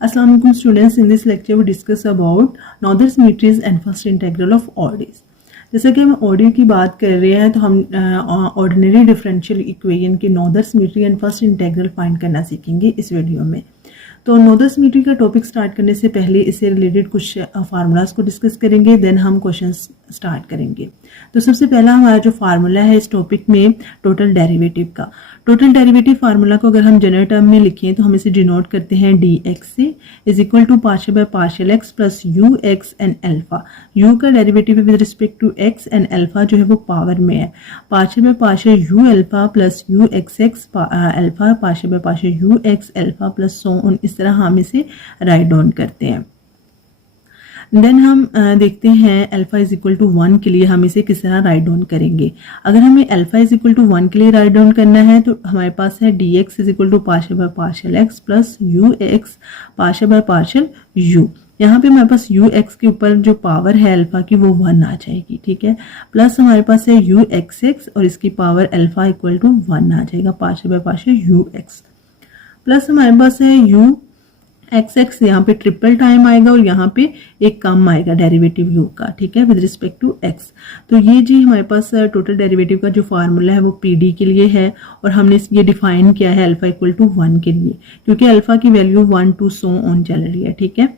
Assalamu alaikum students. In this lecture we discuss about Noether symmetries and first integral of ODEs. जैसा कि हम ODE की बात कर रहे हैं तो हम ऑर्डिनरी डिफरेंशियल इक्वेशन की Noether symmetry and first integral find करना सीखेंगे इस वीडियो में। तो नॉदर सिमेट्री का टॉपिक स्टार्ट करने से पहले इससे रिलेटेड कुछ फार्मूलाज को डिस्कस करेंगे, देन हम क्वेश्चंस स्टार्ट करेंगे। तो सबसे पहला हमारा जो फार्मूला है इस टॉपिक में टोटल डेरिवेटिव का, टोटल डेरिवेटिव फार्मूला को अगर हम जनरल टर्म में लिखें तो हम इसे डिनोट करते हैं dx से, is equal to partial by partial x plus you X and alpha. U का derivative with respect to x and alpha जो है वो पावर में है, partial by partial U alpha plus you X X alpha, partial by partial U x alpha plus so on. इस तरह हम इसे राइट डाउन करते हैं। देन हम देखते हैं अल्फा इज इक्वल टू 1 के लिए हम इसे किस तरह राइट डाउन करेंगे। अगर हमें अल्फा इज इक्वल टू 1 के लिए राइट डाउन करना है तो हमारे पास है dx is equal to partial by partial x plus you x partial by partial u. यहाँ पे हमारे पास यू एक्स के ऊपर जो पावर है अल्फा की वो 1 आ जाएगी, ठीक है। प्लस हमारे पास है यू एक्स एक्स और इसकी पावर अल्फा इक्वल टू 1 आ जाएगा, partial by partial U x. Plus हमारे पास है यू एक्स एक्स, यहाँ पे ट्रिपल टाइम आएगा और यहाँ पे एक कम आएगा डेरिवेटिव यू का, ठीक है, विद रिस्पेक्ट टू एक्स। तो ये जी हमारे पास टोटल डेरिवेटिव का जो फार्मूला है वो पीडी के लिए है और हमने ये डिफाइन किया है अल्फा इक्वल टू 1 के लिए, क्योंकि अल्फा की वैल्यू 1 टू सो ऑन चल रही है, ठीक है।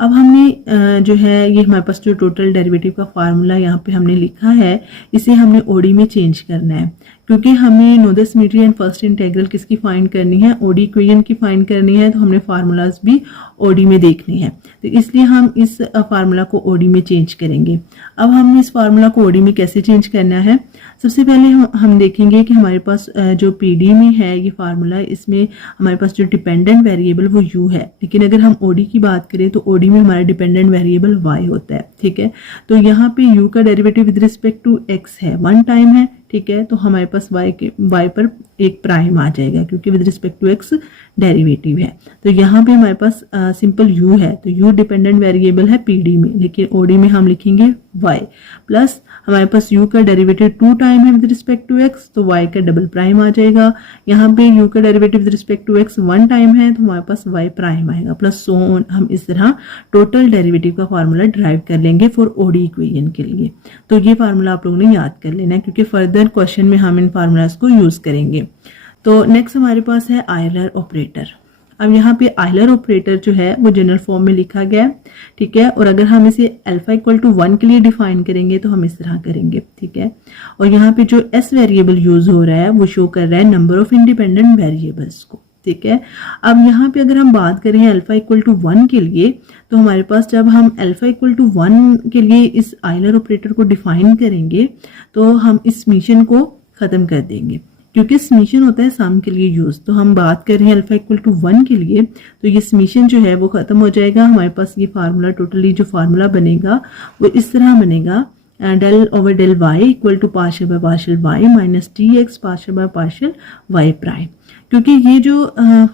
अब हमने जो है ये हमारे पास जो टोटल डेरिवेटिव का फार्मूला यहाँ पे हमने लिखा है इसे हमने ओडी में चेंज करना है, क्योंकि हमें नॉदर सिमेट्री एंड फर्स्ट इंटीग्रल किसकी फाइंड करनी है, ओडी इक्वेशन की फाइंड करनी है। तो हमने फार्मूलाज भी ओडी में देखनी है, तो इसलिए हम इस फार्मूला को ओडी में चेंज करेंगे। अब हमने इस फार्मूला को ओडी में कैसे चेंज करना है, सबसे पहले हम देखेंगे कि हमारे पास जो पीडी में है ये फार्मूला, इसमें हमारे पास जो डिपेंडेंट वेरिएबल वो यू है, लेकिन अगर हम ओडी की बात करें तो ओडी में हमारा डिपेंडेंट वेरिएबल वाई होता है, ठीक है। तो यहाँ पे यू का derivative with respect to x है, 1 टाइम है, ठीक है। तो हमारे पास y पर एक प्राइम आ जाएगा क्योंकि with respect to x derivative है। तो यहाँ पे हमारे पास सिंपल u है, तो u डिपेंडेंट वेरिएबल है pd में, लेकिन od में हम लिखेंगे y। प्लस हमारे पास u का डेरिवेटिव 2 टाइम है विद रिस्पेक्ट टू x, तो y का डबल प्राइम आ जाएगा। यहाँ पे u का derivative with respect to x 1 टाइम है तो हमारे पास y प्राइम आएगा, प्लस सो ऑन। हम इस तरह टोटल डेरिवेटिव का फार्मूला ड्राइव कर लेंगे फॉर ओडी इक्वेशन के लिए। तो ये फार्मूला आप लोगों ने याद कर लेना है क्योंकि फर्दर क्वेश्चन में हम इन फार्मूलाज को यूज करेंगे। तो नेक्स्ट हमारे पास है आयलर ऑपरेटर। अब यहाँ पे आयलर ऑपरेटर जो है वो जनरल फॉर्म में लिखा गया है, ठीक है। और अगर हम इसे अल्फा इक्वल टू 1 के लिए डिफाइन करेंगे तो हम इस तरह करेंगे, ठीक है। और यहाँ पे जो एस वेरिएबल यूज हो रहा है वो शो कर रहा है नंबर ऑफ इंडिपेंडेंट वेरिएबल्स को, ठीक है। अब यहाँ पे अगर हम बात करें अल्फा इक्वल टू 1 के लिए तो हमारे पास जब हम अल्फा इक्वल टू 1 के लिए इस आयलर ऑपरेटर को डिफाइन करेंगे तो हम इस मिशन को खत्म कर देंगे, क्योंकि समीशन होता है सम के लिए यूज। तो हम बात कर रहे हैं अल्फा इक्वल टू 1 के लिए, तो ये समीशन जो है वो खत्म हो जाएगा। हमारे पास ये फार्मूला टोटली जो फार्मूला बनेगा वो इस तरह बनेगा, del over del y equal to partial by partial y minus t x partial by partial y prime. क्योंकि ये जो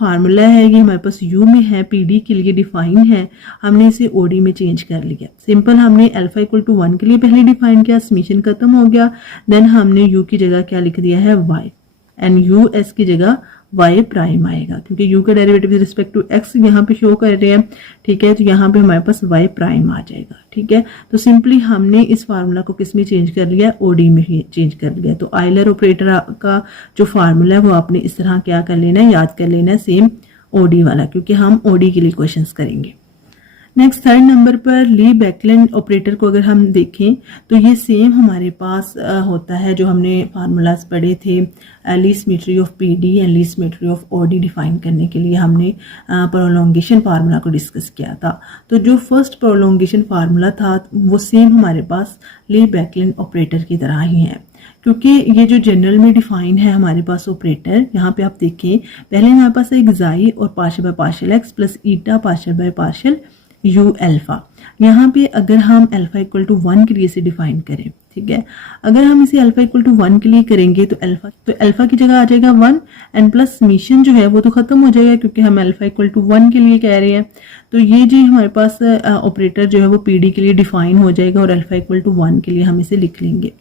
फार्मूला है ये हमारे पास यू में है, पीडी के लिए डिफाइन है, हमने इसे ओडी में चेंज कर लिया। सिंपल हमने अल्फा इक्वल टू 1 के लिए पहले डिफाइन किया, समीशन खत्म हो गया, देन हमने यू की जगह क्या लिख दिया है वाई, एंड यू एस की जगह y प्राइम आएगा क्योंकि u का derivative with respect to x यहाँ पे शो कर रहे हैं, ठीक है। तो यहाँ पे हमारे पास y प्राइम आ जाएगा, ठीक है। तो सिंपली हमने इस फार्मूला को किस में चेंज कर लिया, ओडी में ही चेंज कर लिया। तो आयलर ऑपरेटर का जो फार्मूला है वो आपने इस तरह क्या कर लेना है, याद कर लेना है, सेम ओडी वाला, क्योंकि हम ओडी के लिए क्वेश्चंस करेंगे। नेक्स्ट थर्ड नंबर पर ली बैकलैंड ऑपरेटर को अगर हम देखें तो ये सेम हमारे पास होता है जो हमने फार्मूलाज पढ़े थे Lie symmetry of PD and Lie symmetry of OD define करने के लिए हमने प्रोलोंगेशन फार्मूला को डिस्कस किया था। तो जो फर्स्ट प्रोलोंगेशन फार्मूला था वो सेम हमारे पास ली बैकलैंड ऑपरेटर की तरह ही है, क्योंकि ये जो जनरल में डिफाइन है हमारे पास ऑपरेटर, यहाँ पे आप देखें पहले हमारे पास एक जाई और partial by partial x plus eta partial by partial U alpha. यहाँ पे अगर हम अल्फा इक्वल टू 1 के लिए से डिफाइन करें, ठीक है। अगर हम इसे अल्फा इक्वल टू 1 के लिए करेंगे तो अल्फा की जगह आ जाएगा 1 एंड प्लस समीशन जो है वो तो खत्म हो जाएगा क्योंकि हम अल्फा इक्वल टू 1 के लिए कह रहे हैं। तो ये जी हमारे पास ऑपरेटर जो है वो पीडी के लिए डिफाइन हो जाएगा और अल्फा इक्वल टू 1 के लिए हम इसे लिख लेंगे।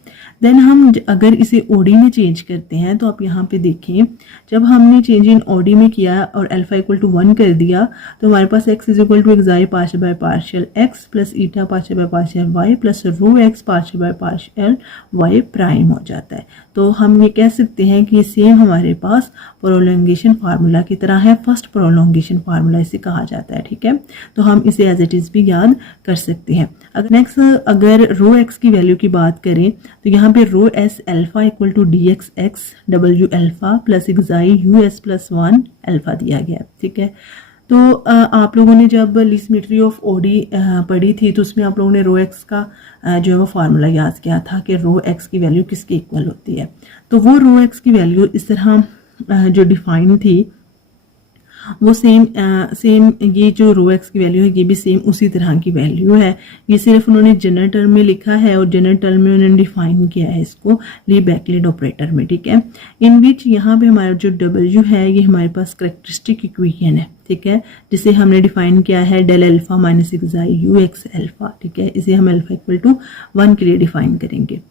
देन हम अगर इसे ओडी में चेंज करते हैं तो आप यहाँ पे देखें, जब हमने चेंज इन ओडी में किया और अल्फा इक्वल टू 1 कर दिया तो हमारे पास x is equal to xi partial by partial x plus eta partial by partial y plus rho x partial by partial y prime हो जाता है। तो हम ये कह सकते हैं कि सेम हमारे पास प्रोलोंगेशन फार्मूला की तरह है, फर्स्ट प्रोलोंगेशन फार्मूला इसे कहा जाता है। ठीक है, तो हम इसे एज इट इज भी याद कर सकते हैं। अगर रो एक्स की वैल्यू की बात करें तो यहाँ पे rho S alpha equal to D X X W alpha plus xi U S plus 1 alpha दिया गया। ठीक है, तो आप लोगों ने जब लिस्मेट्री ऑफ ओडी पढ़ी थी तो उसमें आप लोगों ने रो एक्स का जो है वो फार्मूला याद किया था कि रो एक्स की वैल्यू किसके इक्वल होती है। तो वो रो एक्स की वैल्यू इस तरह जो डिफाइन थी वो सेम ये जो रो एक्स की वैल्यू है ये भी सेम उसी तरह की वैल्यू है। ये सिर्फ उन्होंने जनरल टर्म में लिखा है और जनरल टर्म में उन्होंने डिफाइन किया है इसको ली बैकलेट ऑपरेटर में। ठीक है, इन विच यहाँ पे हमारा जो डब्ल्यू है ये हमारे पास करेक्टरिस्टिक इक्वेशन है। ठीक है, जिसे हमने डिफाइन किया है del alpha minus xi u x alpha. ठीक है, इसे हम अल्फा इक्वल टू 1 के लिए डिफाइन करेंगे।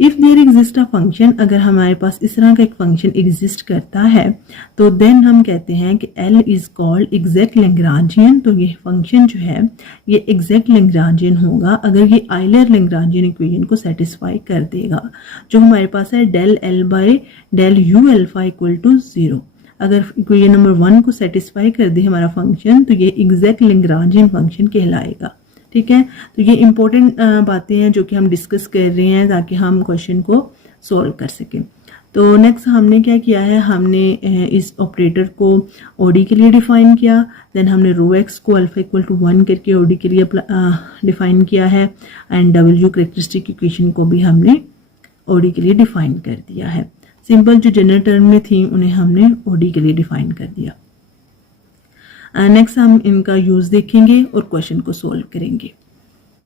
If there exist a function, अगर हमारे पास इस तरह का एक फंक्शन एग्जिस्ट करता है तो देन हम कहते हैं कि L is called exact Lagrangian. तो ये फंक्शन जो है ये एग्जैक्ट लैग्रांजियन होगा अगर ये आइलर लैग्रांजियन इक्वेशन को सेटिस्फाई कर देगा, जो हमारे पास है del L by del u alpha equal to 0। अगर इक्वेशन नंबर 1 को सेटिस्फाई कर दे हमारा फंक्शन तो ये एग्जैक्ट लैग्रांजियन फंक्शन कहलाएगा। ठीक है, तो ये इंपॉर्टेंट बातें हैं जो कि हम डिस्कस कर रहे हैं ताकि हम क्वेश्चन को सॉल्व कर सकें। तो नेक्स्ट हमने क्या किया है, हमने इस ऑपरेटर को ओडी के लिए डिफाइन किया। देन हमने रो एक्स को अल्फा इक्वल टू 1 करके ओडी के लिए डिफाइन किया है एंड डब्ल्यू करेक्टरिस्टिक इक्वेशन को भी हमने ओडी के लिए डिफाइन कर दिया है। सिंपल जो जनरल टर्म में थी उन्हें हमने ओडी के लिए डिफाइन कर दिया। नेक्स्ट हम इनका यूज देखेंगे और क्वेश्चन को सोल्व करेंगे।